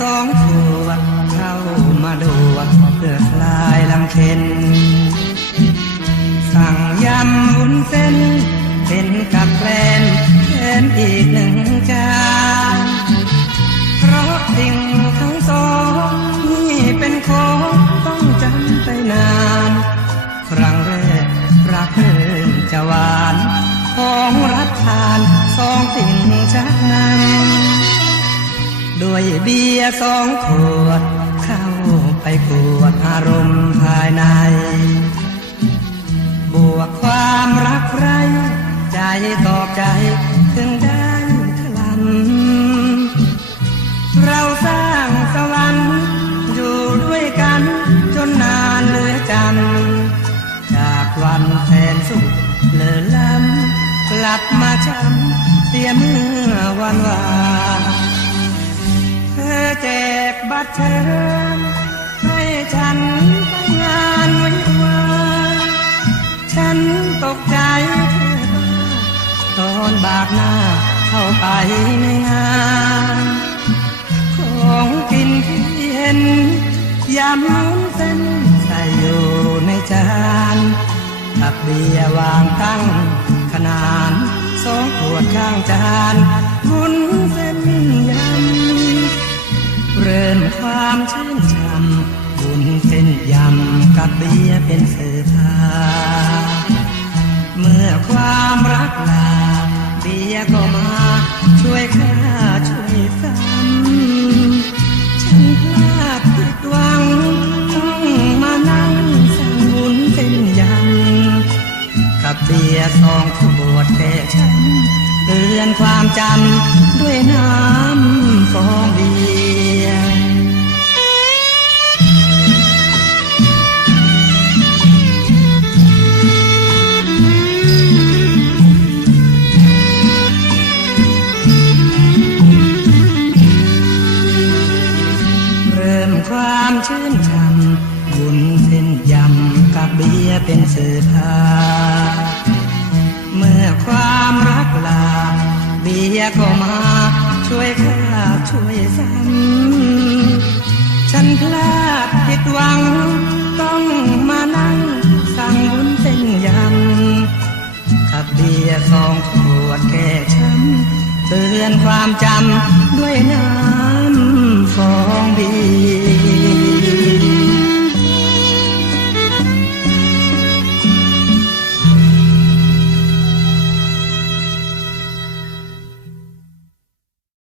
สองขวเข้ามาดวกเพื่อคลายลำเค็น สั่งยำวุ้นเส้น เป็นกับแกล้มแถมอีกหนึ่งจานเพราะสิ่งทั้งสองนี่เป็นของต้องจำไปนาน ครั้งแรกรักเริ่มจะหวาน ของรับทานสองสิ่งชักนำ ด้วยเบียร์สองขวด เข้าไปกวดอารมณ์ภายใน บวกความรักใครใจต่อใจถึงได้ถลำเราสร้างสวรรค์อยู่ด้วยกัน จนนานเหลือจำจากวันแสนสุขเลอล้ำกลับมาช้ำเสียเมื่อวันวาน เธอแจกบัตรเชิญให้ฉันไปงานวิวาห์ฉันตกใจเธอบ้าตอนบากหน้าเข้าไปในงานของกินที่เห็นยำมุ้นเส้นใส่อยู่ในจานกับเบียร์วางตั้งขนานสองขวดข้างจานามชื่นชมบุญเส้นยำกับเบียเป็นเสื้อผ้าเมื่อความรักลาเบียก็มาช่วยข้าช่วยซ้ำฉันพลาดผิดหวังต้องมานั่งสั่งบุญเส้นยำกับเบียสองขวดแก่ฉันเตือนความจำด้วยน เริ่มความชื่นชมบุญเส้นยำกับเบียเป็นสื้อผ้าเมื่อความรักลา เบียก็มาช่วยข้าช่วยซ้ำฉันพลาดผิดหวัง ต้องมานั่งสั่งบุญเส้นยำขับเบียสองขวดแก่ช้ำเตือนความจำด้วยน้ำฟอง